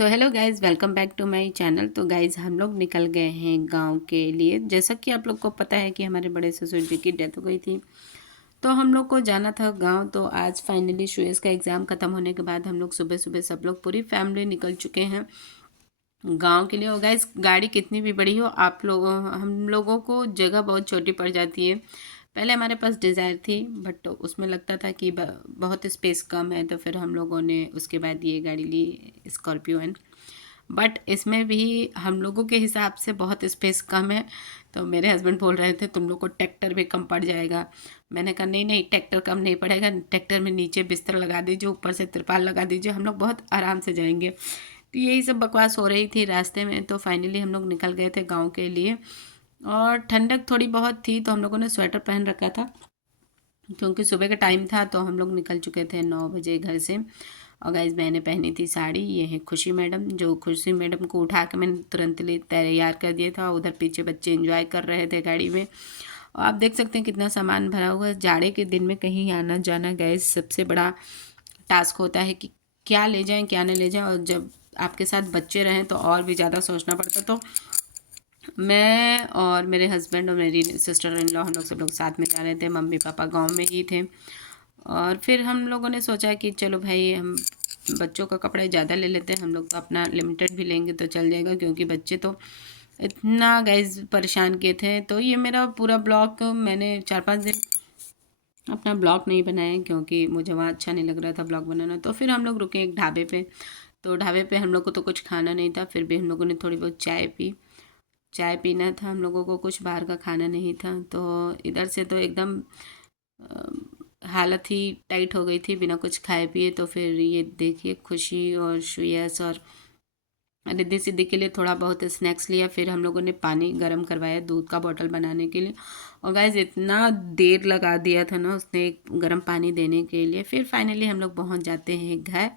तो hello guys, welcome back to my channel. तो guys हम लोग निकल गए हैं गांव के लिए। जैसा कि आप लोग को पता है कि हमारे बड़े ससुर जी की डेथ हो गई थी, तो हम लोग को जाना था गांव। तो आज फाइनली शुएस का एग्ज़ाम ख़त्म होने के बाद हम लोग सुबह सुबह सब लोग पूरी फैमिली निकल चुके हैं गांव के लिए। और गाइज़ गाड़ी कितनी भी बड़ी हो, आप लोग हम लोगों को जगह बहुत छोटी पड़ जाती है। पहले हमारे पास डिज़ायर थी, बट उसमें लगता था कि बहुत स्पेस कम है, तो फिर हम लोगों ने उसके बाद ये गाड़ी ली, स्कॉर्पियो एन। बट इसमें भी हम लोगों के हिसाब से बहुत स्पेस कम है। तो मेरे हस्बैंड बोल रहे थे तुम लोग को ट्रैक्टर भी कम पड़ जाएगा। मैंने कहा नहीं नहीं, ट्रैक्टर कम नहीं पड़ेगा। ट्रैक्टर में नीचे बिस्तर लगा दीजिए, ऊपर से तिरपाल लगा दीजिए, हम लोग बहुत आराम से जाएंगे। तो यही सब बकवास हो रही थी रास्ते में। तो फाइनली हम लोग निकल गए थे गाँव के लिए। और ठंडक थोड़ी बहुत थी, तो हम लोगों ने स्वेटर पहन रखा था क्योंकि सुबह का टाइम था। तो हम लोग निकल चुके थे 9 बजे घर से। और गाइज मैंने पहनी थी साड़ी। ये है खुशी मैडम, जो खुशी मैडम को उठा के मैंने तुरंत लिए तैयार कर दिया था। उधर पीछे बच्चे एंजॉय कर रहे थे गाड़ी में। और आप देख सकते हैं कितना सामान भरा हुआ है। जाड़े के दिन में कहीं आना जाना गाइज सबसे बड़ा टास्क होता है कि क्या ले जाएं क्या नहीं ले जाएं। और जब आपके साथ बच्चे रहें तो और भी ज़्यादा सोचना पड़ता। तो मैं और मेरे हस्बैंड और मेरी सिस्टर इन लॉ, हम लोग सब लोग साथ में जा रहे थे। मम्मी पापा गांव में ही थे। और फिर हम लोगों ने सोचा कि चलो भाई, हम बच्चों का कपड़ा ज़्यादा ले लेते हैं। हम लोग तो अपना लिमिटेड भी लेंगे तो चल जाएगा, क्योंकि बच्चे तो इतना गाइज परेशान किए थे। तो ये मेरा पूरा ब्लॉग, मैंने 4-5 दिन अपना ब्लॉग नहीं बनाया क्योंकि मुझे वहाँ अच्छा नहीं लग रहा था ब्लॉग बनाना। तो फिर हम लोग रुके एक ढाबे पे। तो ढाबे पे हम लोग को तो कुछ खाना नहीं था, फिर भी हम लोगों ने थोड़ी बहुत चाय पी। चाय पीना था हम लोगों को, कुछ बाहर का खाना नहीं था। तो इधर से तो एकदम हालत ही टाइट हो गई थी बिना कुछ खाए पिए। तो फिर ये देखिए, खुशी और श्रेयस और रिद्धि सिद्धि के लिए थोड़ा बहुत स्नैक्स लिया। फिर हम लोगों ने पानी गर्म करवाया दूध का बॉटल बनाने के लिए। और गाइस इतना देर लगा दिया था ना उसने गर्म पानी देने के लिए। फिर फाइनली हम लोग पहुंच जाते हैं घर।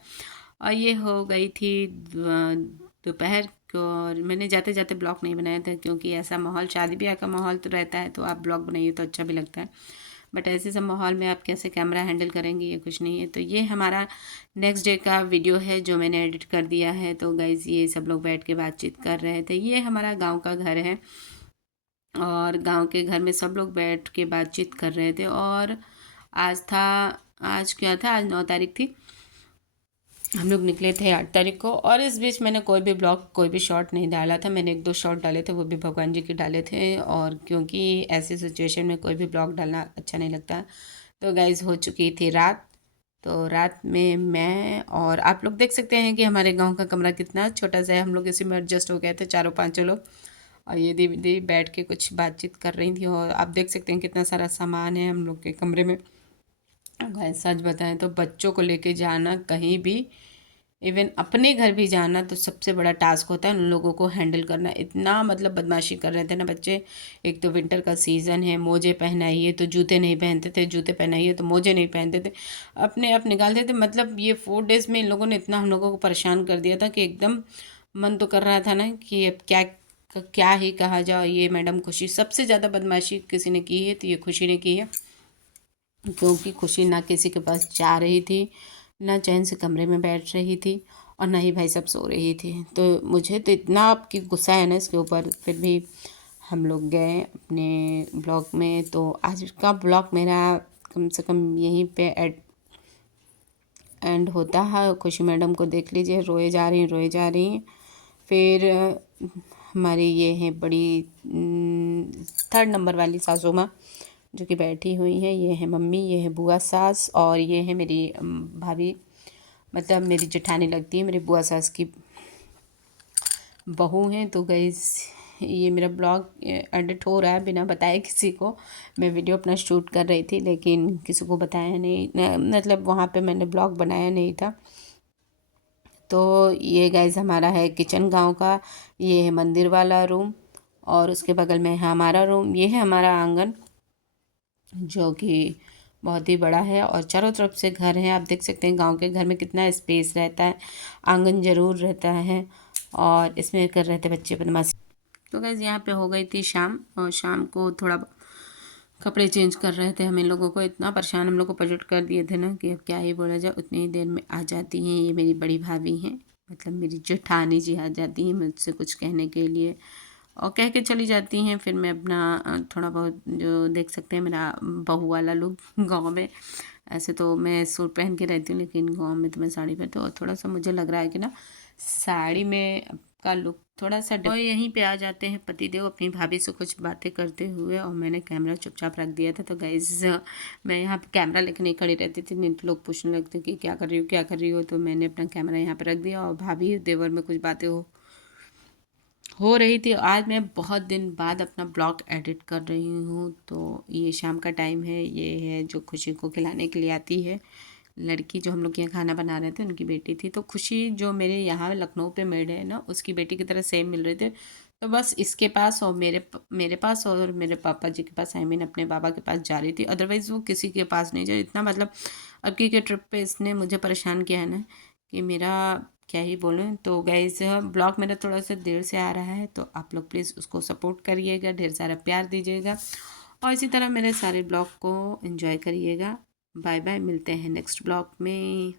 और ये हो गई थी दोपहर को। और मैंने जाते जाते ब्लॉग नहीं बनाया था, क्योंकि ऐसा माहौल, शादी ब्याह का माहौल तो रहता है, तो आप ब्लॉग बनाइए तो अच्छा भी लगता है। बट ऐसे सब माहौल में आप कैसे कैमरा हैंडल करेंगे, ये कुछ नहीं है। तो ये हमारा नेक्स्ट डे का वीडियो है जो मैंने एडिट कर दिया है। तो गाइज़ ये सब लोग बैठ के बातचीत कर रहे थे। ये हमारा गांव का घर है, और गांव के घर में सब लोग बैठ के बातचीत कर रहे थे। और आज था, आज क्या था, आज 9 तारीख थी। हम लोग निकले थे 8 तारीख को। और इस बीच मैंने कोई भी ब्लॉग, कोई भी शॉर्ट नहीं डाला था। मैंने 1-2 शॉर्ट डाले थे, वो भी भगवान जी के डाले थे। और क्योंकि ऐसी सिचुएशन में कोई भी ब्लॉग डालना अच्छा नहीं लगता। तो गाइज़ हो चुकी थी रात। तो रात में मैं, और आप लोग देख सकते हैं कि हमारे गांव का कमरा कितना छोटा सा है। हम लोग इसी में एडजस्ट हो गए थे, चारों पांचों लोग। और ये दीदी बैठ के कुछ बातचीत कर रही थी। और आप देख सकते हैं कितना सारा सामान है हम लोग के कमरे में। गाइस सच बताएं तो बच्चों को लेके जाना कहीं भी, इवन अपने घर भी जाना, तो सबसे बड़ा टास्क होता है उन लोगों को हैंडल करना। इतना मतलब बदमाशी कर रहे थे ना बच्चे। एक तो विंटर का सीज़न है, मोजे पहनाइए तो जूते नहीं पहनते थे, जूते पहनाइए तो मोजे नहीं पहनते थे, अपने आप निकालते थे। मतलब ये 4 डेज़ में इन लोगों ने इतना हम लोगों को परेशान कर दिया था कि एकदम मन तो कर रहा था ना कि अब क्या क्या ही कहा जाए। ये मैडम खुशी, सबसे ज़्यादा बदमाशी किसी ने की है तो ये खुशी ने की है। क्योंकि खुशी ना किसी के पास जा रही थी, ना चैन से कमरे में बैठ रही थी, और ना ही भाई सब सो रही थी। तो मुझे तो इतना आपकी गुस्सा है ना इसके ऊपर। फिर भी हम लोग गए अपने ब्लॉग में। तो आज का ब्लॉग मेरा कम से कम यहीं पे एंड होता है। खुशी मैडम को देख लीजिए, रोए जा रही हैं, रोए जा रही हैं। फिर हमारी ये है बड़ी 3rd नंबर वाली सासू माँ जो कि बैठी हुई है। ये है मम्मी, ये है बुआ सास, और ये है मेरी भाभी, मतलब मेरी जेठानी लगती है, मेरी बुआ सास की बहू हैं। तो गाइस ये मेरा ब्लॉग एडिट हो रहा है बिना बताए किसी को। मैं वीडियो अपना शूट कर रही थी, लेकिन किसी को बताया नहीं, मतलब वहाँ पे मैंने ब्लॉग बनाया नहीं था। तो ये गाइस हमारा है किचन गांव का। ये है मंदिर वाला रूम, और उसके बगल में है हमारा रूम। ये है हमारा आंगन, जो कि बहुत ही बड़ा है, और चारों तरफ से घर हैं। आप देख सकते हैं गांव के घर में कितना स्पेस रहता है, आंगन ज़रूर रहता है। और इसमें कर रहे थे बच्चे बदमाशी। तो गैस यहाँ पे हो गई थी शाम, और शाम को थोड़ा कपड़े चेंज कर रहे थे। हम इन लोगों को इतना परेशान, हम लोग को पजट कर दिए थे ना कि अब क्या ही बोला जाए। उतनी ही देर में आ जाती हैं ये मेरी बड़ी भाभी हैं, मतलब मेरी जेठानी जी आ जाती हैं मुझसे कुछ कहने के लिए और कह के चली जाती हैं। फिर मैं अपना थोड़ा बहुत जो देख सकते हैं मेरा बहू वाला लुक गाँव में। ऐसे तो मैं सूट पहन के रहती हूँ लेकिन गाँव में तो मैं साड़ी पहनती हूँ और थोड़ा सा मुझे लग रहा है कि ना साड़ी में का लुक थोड़ा सा और यहीं पे आ जाते हैं पतिदेव अपनी भाभी से कुछ बातें करते हुए और मैंने कैमरा चुपचाप रख दिया था। तो गाइस मैं यहाँ पे कैमरा लेके नहीं खड़ी रहती थी, नहीं तो लोग पूछने लगते कि क्या कर रही हो क्या कर रही हो। तो मैंने अपना कैमरा यहाँ पे रख दिया और भाभी देवर में कुछ बातें हो रही थी। आज मैं बहुत दिन बाद अपना ब्लॉग एडिट कर रही हूँ। तो ये शाम का टाइम है, ये है जो खुशी को खिलाने के लिए आती है लड़की जो हम लोग यहाँ खाना बना रहे थे, उनकी बेटी थी। तो खुशी जो मेरे यहाँ लखनऊ पे मेड है ना, उसकी बेटी की तरह सेम मिल रहे थे। तो बस इसके पास और मेरे पास और मेरे पापा जी के पास, आई मीन अपने बाबा के पास जा रही थी। अदरवाइज़ वो किसी के पास नहीं जा इतना मतलब अब की के ट्रिप पे इसने मुझे परेशान किया है ना कि मेरा क्या ही बोलूं। तो गाइस ब्लॉग मेरा थोड़ा सा देर से आ रहा है, तो आप लोग प्लीज़ उसको सपोर्ट करिएगा, ढेर सारा प्यार दीजिएगा और इसी तरह मेरे सारे ब्लॉग को एंजॉय करिएगा। बाय बाय, मिलते हैं नेक्स्ट ब्लॉग में।